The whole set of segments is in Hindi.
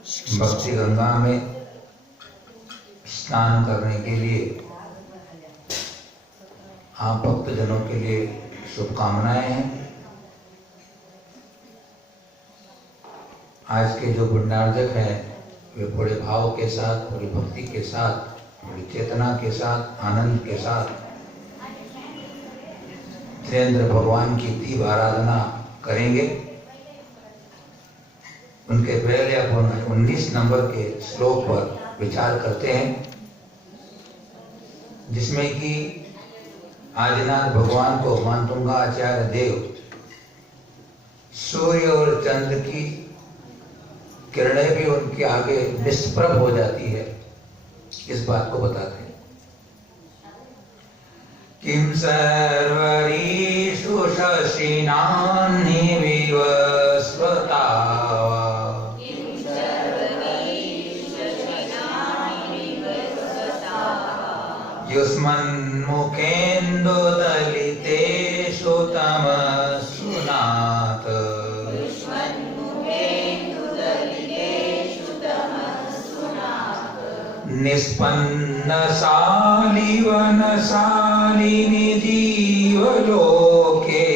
भक्ति गंगा में स्नान करने के लिए आप भक्तजनों के लिए शुभकामनाएं हैं। आज के जो पुण्यार्जक हैं वे बड़े भाव के साथ, बड़ी भक्ति के साथ, बड़ी चेतना के साथ, आनंद के साथ त्रिनेत्र भगवान की दीप आराधना करेंगे। उनके पहले अपन 19 नंबर के श्लोक पर विचार करते हैं, जिसमें कि आदिनाथ भगवान को मानतुंगा आचार्य देव सूर्य और चंद्र की किरणें भी उनके आगे निष्प्रभ हो जाती है, इस बात को बताते हैं। किम सर्वरीषु शशिनान्नि विवस्वता युष्मन्मुखेन्दु दलितेषु तमसु नाथ निष्पन्नशालिवनशालिनि जीवलोके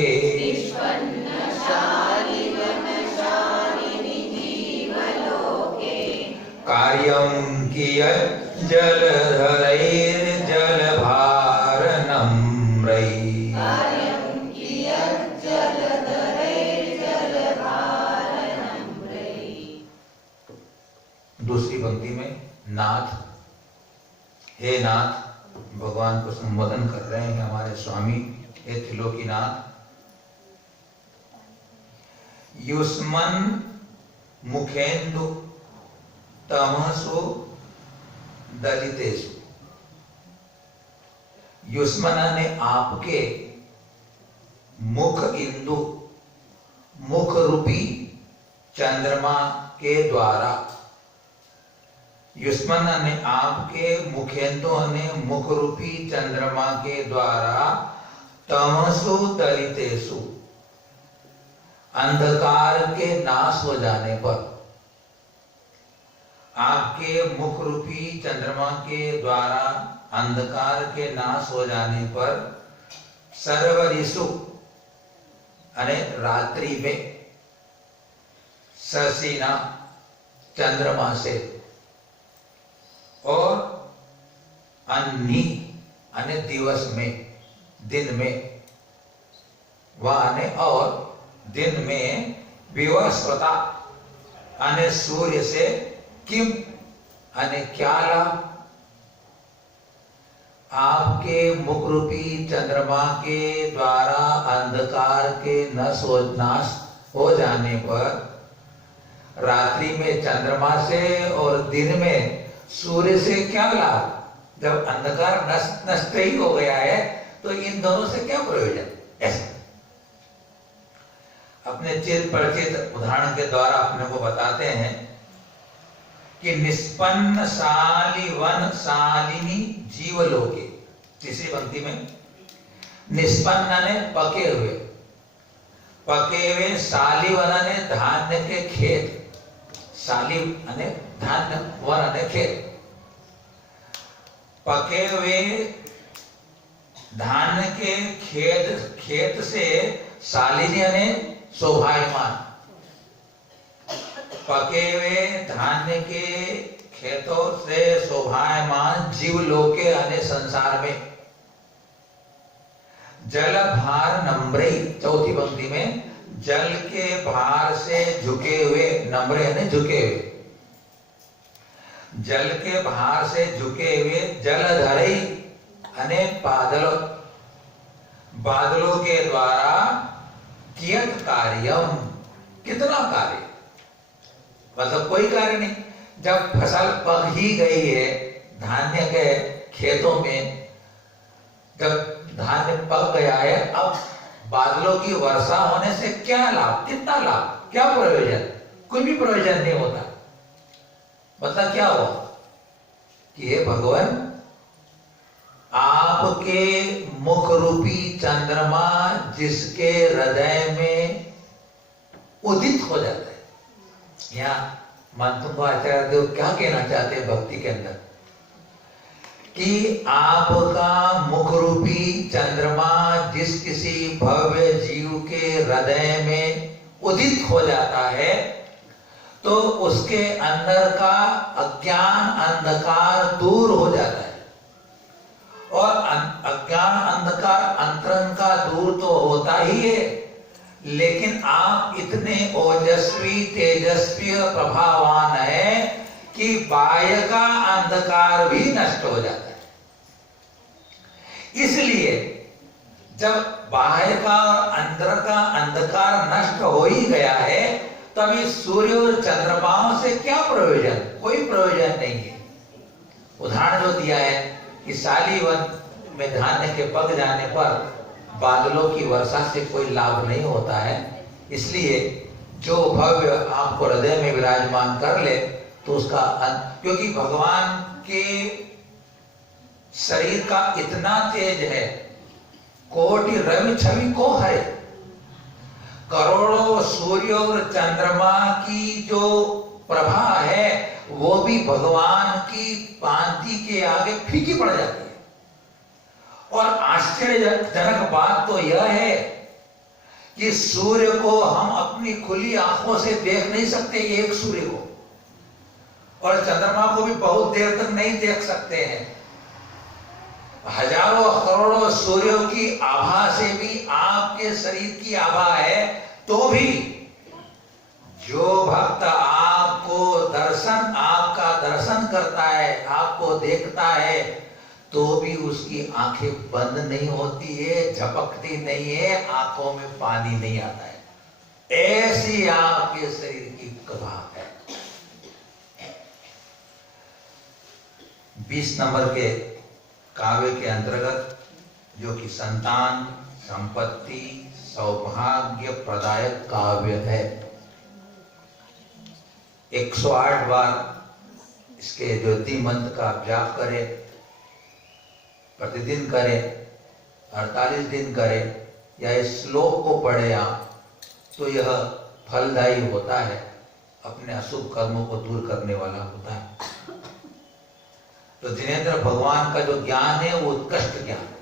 कार्यं कियत् जलधरैर्जलभारनम्रैः दूसरी पंक्ति में नाथ, हे नाथ, भगवान को संबोधन कर रहे हैं हमारे स्वामी, हे त्रिलोकीनाथ। युष्मन् मुखेन्दु तमसु दलितेषु। युष्मन ने आपके मुख इंदु, मुख रूपी चंद्रमा के द्वारा, युष्मन ने आपके मुखेंदु ने मुख रूपी चंद्रमा के द्वारा तमसु दलितेषु, अंधकार के नाश हो जाने पर, आपके मुख रूपी चंद्रमा के द्वारा अंधकार के नाश हो जाने पर सर्वऋषु अने रात्रि में, शशिना चंद्रमा से, और अन्नी अने दिवस में, दिन में, वाने और दिन में, विवस्वता अने सूर्य से, किम अने क्या लाभ, आपके मुख रूपी चंद्रमा के द्वारा अंधकार के नाश हो जाने पर, रात्रि में चंद्रमा से और दिन में सूर्य से क्या लाभ। जब अंधकार नष्ट ही हो गया है तो इन दोनों से क्या प्रयोजन। ऐसा अपने चिर परिचित उदाहरण के द्वारा अपने को बताते हैं कि निष्पन्न शाली वन शालिनी जीवलोके। तीसरी पंक्ति में निष्पन्न ने पके हुए, शालीवन ने धान्य के खेत, शाली अने धान्य, वन अने खेत, पके हुए धान्य के खेत से शालिनी अने शोभायमान, पके हुए धान्य के खेतों से शोभायमान जीवलोके अने संसार में, जल भार नम्रे। चौथी पंक्ति में जल के भार से झुके हुए, नम्रे अने झुके हुए, जल के भार से झुके हुए जलधरई अने बादलों के द्वारा कियत कार्यम, कितना कार्य, मतलब कोई कार्य नहीं। जब फसल पक ही गई है धान्य के खेतों में, जब धान्य पक गया है, अब बादलों की वर्षा होने से क्या लाभ, कितना लाभ, क्या प्रयोजन, कोई भी प्रयोजन नहीं होता। मतलब क्या हुआ कि हे भगवान, आपके मुख रूपी चंद्रमा जिसके हृदय में उदित हो जाता है, यहाँ मन तुमको आचार्य देव क्या कहना चाहते हैं भक्ति के अंदर, कि आपका मुख रूपी चंद्रमा जिस किसी भव्य जीव के हृदय में उदित हो जाता है तो उसके अंदर का अज्ञान अंधकार दूर हो जाता है। और अज्ञान अंधकार अंतरंग का दूर तो होता ही है, लेकिन आप इतने ओजस्वी तेजस्वी प्रभावान है कि बाह्य का अंधकार भी नष्ट हो जाता है। इसलिए जब बाह्य का अंदर का अंधकार नष्ट हो ही गया है, तभी सूर्य और चंद्रमाओं से क्या प्रयोजन, कोई प्रयोजन नहीं है। उदाहरण जो दिया है कि शालीवन में धान्य के पक जाने पर बादलों की वर्षा से कोई लाभ नहीं होता है। इसलिए जो भव्य आपको हृदय में विराजमान कर ले तो उसका क्योंकि भगवान के शरीर का इतना तेज है, कोटि रवि छवि को है, करोड़ों सूर्य और चंद्रमा की जो प्रभा है वो भी भगवान की कांति के आगे फीकी पड़ जाती है। और आश्चर्यजनक बात तो यह है कि सूर्य को हम अपनी खुली आंखों से देख नहीं सकते, एक सूर्य को, और चंद्रमा को भी बहुत देर तक नहीं देख सकते हैं। हजारों करोड़ों सूर्यों की आभा से भी आपके शरीर की आभा है, तो भी जो भक्त आपका दर्शन करता है, आपको देखता है, तो भी उसकी आंखें बंद नहीं होती है, झपकती नहीं है, आंखों में पानी नहीं आता है। ऐसी आपके शरीर की प्रभा है। 20 नंबर के काव्य के अंतर्गत, जो कि संतान संपत्ति सौभाग्य प्रदायक काव्य है, 108 बार इसके ज्योति मंत्र का अभ्यास करें, प्रतिदिन करें, 48 दिन करें, या इस श्लोक को पढ़े आप, तो यह फलदायी होता है, अपने अशुभ कर्मों को दूर करने वाला होता है। तो जिनेंद्र भगवान का जो ज्ञान है वो उत्कृष्ट ज्ञान है।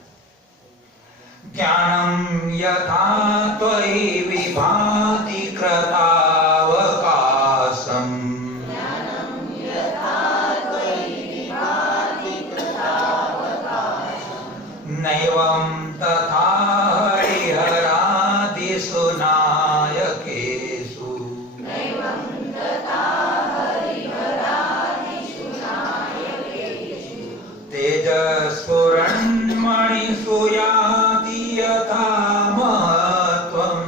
ज्ञानम यथा त्वयि विभाति कृतावकाशम, नैवं तथा हरिहरादिषु नायकेषु, तेजस्फुरन्मणिषु याति यथा महत्त्वम्,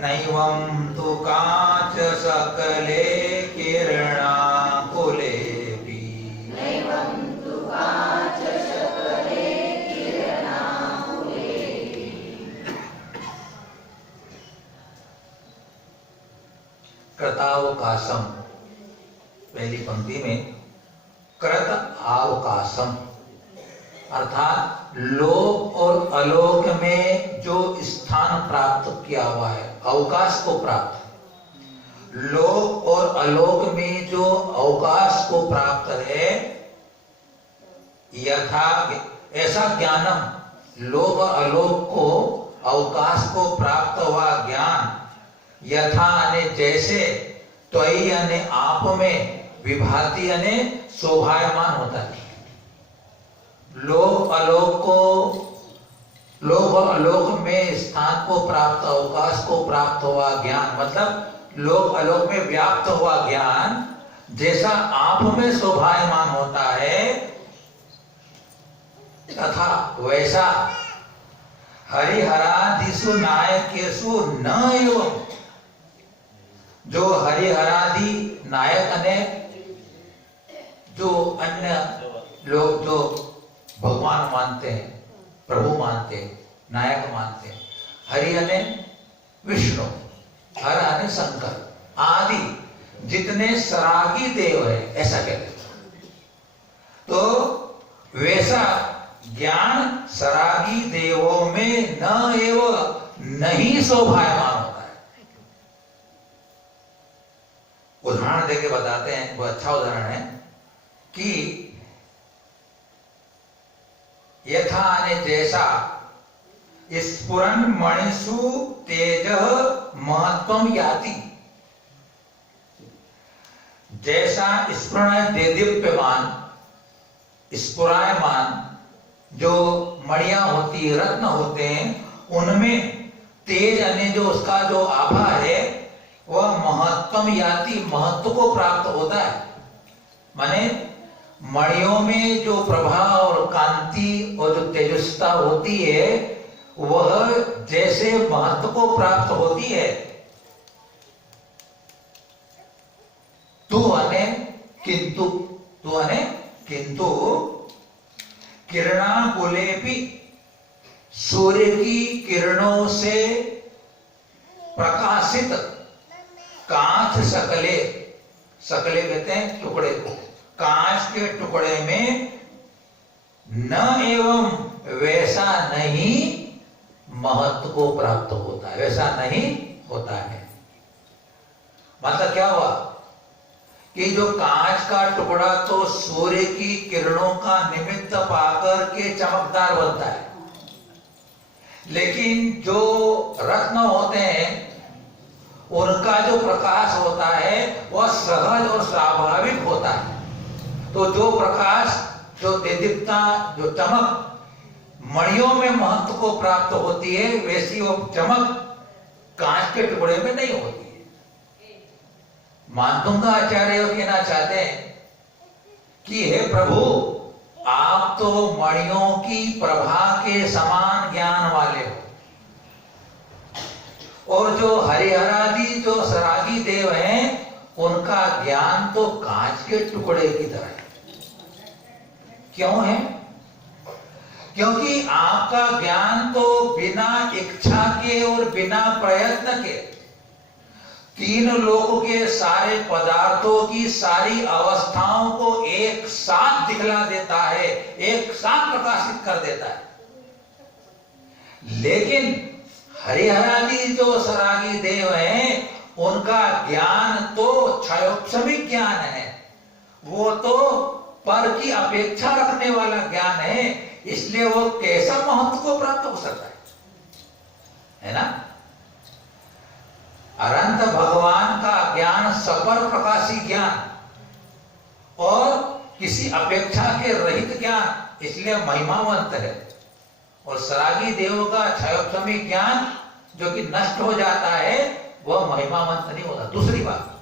नैवं तु काच सकले किरणाकुलेऽपि, कृतावकाशम, पहली पंक्ति में कृत अवकाशम अर्थात लोक और अलोक में जो स्थान प्राप्त किया हुआ है, अवकाश को प्राप्त, लोक और अलोक में जो अवकाश को प्राप्त है, यथा ऐसा ज्ञानम, लोक और अलोक को अवकाश को प्राप्त हुआ ज्ञान, यथा अने जैसे, त्वयि अने आप में, विभाति अने शोभायमान होता है। लोक और अलोक में स्थान को प्राप्त, अवकाश को प्राप्त हुआ ज्ञान, मतलब लोक अलोक में व्याप्त हुआ ज्ञान जैसा आप में शोभायमान होता है, तथा वैसा हरिहरादिषु नायकेषु न एवं, जो हरिहरादि नायक ने, जो अन्य लोग जो भगवान मानते हैं, प्रभु मानते हैं, नायक मानते हैं, हरि अने विष्णु, हर अने शंकर आदि जितने सरागी देव है, ऐसा कहते हैं। तो वैसा ज्ञान सरागी देवों में न एव नहीं शोभायमान होता है। उदाहरण देके बताते हैं, वो अच्छा उदाहरण है कि यथा ने जैसा स्फुरन मणिषु तेज महत्वम याति, जैसा स्फुरण देदीप्यमान स्फुरायमान जो मणियां होती, रत्न होते हैं, उनमें तेज यानी जो उसका जो आभा है वह महत्वम याति, महत्व को प्राप्त होता है। माने मणियों में जो प्रभा और कांति और जो तेजस्ता होती है वह जैसे महत्व को प्राप्त होती है, किंतु किरणाकुले भी सूर्य की किरणों से प्रकाशित कांच सकले कहते हैं टुकड़े को, कांच के टुकड़े में न एवं वैसा नहीं महत्व को प्राप्त होता है, वैसा नहीं होता है। मतलब क्या हुआ कि जो कांच का टुकड़ा तो सूर्य की किरणों का निमित्त पाकर के चमकदार बनता है, लेकिन जो रत्न होते हैं उनका जो प्रकाश होता है वह सहज और स्वाभाविक होता है। तो जो प्रकाश, जो देदीप्ता, जो चमक मणियों में महत्व को प्राप्त होती है, वैसी वो चमक कांच के टुकड़े में नहीं होती है। मानदुंगा आचार्य कहना चाहते हैं कि हे प्रभु, आप तो मणियों की प्रभा के समान ज्ञान वाले हो, और जो हरिहरादि जो सरागी देव हैं उनका ज्ञान तो कांच के टुकड़े की तरह है। क्यों है? क्योंकि आपका ज्ञान तो बिना इच्छा के और बिना प्रयत्न के तीन लोकों के सारे पदार्थों की सारी अवस्थाओं को एक साथ दिखला देता है, एक साथ प्रकाशित कर देता है। लेकिन हरिहरादि जो सरागी देव हैं उनका ज्ञान तो क्षयोक्षमिक ज्ञान है, वो तो पर की अपेक्षा रखने वाला ज्ञान है, इसलिए वो कैसा महत्व को प्राप्त हो सकता है ना? अनंत भगवान का ज्ञान सपर प्रकाशी ज्ञान और किसी अपेक्षा के रहित ज्ञान, इसलिए महिमावंत है। और सरागी देव का क्षयोक्षमी ज्ञान जो कि नष्ट हो जाता है वह महिमावंत नहीं होता। दूसरी बात,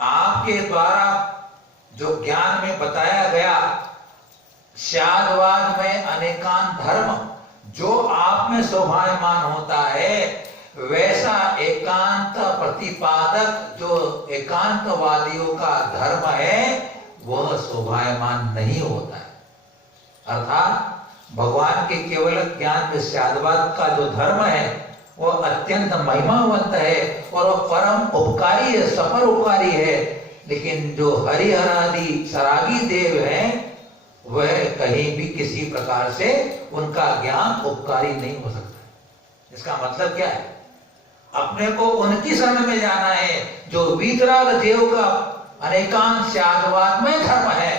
आपके द्वारा जो ज्ञान में बताया गया स्यादवाद में अनेकांत धर्म जो आप में शोभायमान होता है, वैसा एकांत प्रतिपादक जो एकांतवादियों का धर्म है वह शोभायमान नहीं होता है। अर्थात भगवान के केवल ज्ञान में स्यादवाद का जो धर्म है वह अत्यंत महिमावंत है और वह परम उपकारी है, सफल उपकारी है। लेकिन जो हरिहरादि सरागी देव हैं वह कहीं भी किसी प्रकार से उनका ज्ञान उपकारी नहीं हो सकता। इसका मतलब क्या है? अपने को उनकी शरण में जाना है जो वीतराग देव का अनेकांत स्यादवाद में धर्म है,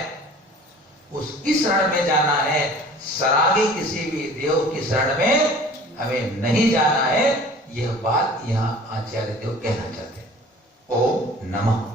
उसकी शरण में जाना है। सरागी किसी भी देव की शरण में हमें नहीं जाना है। यह बात यहाँ आचार्य देव कहना चाहते हैं। ओम नमः।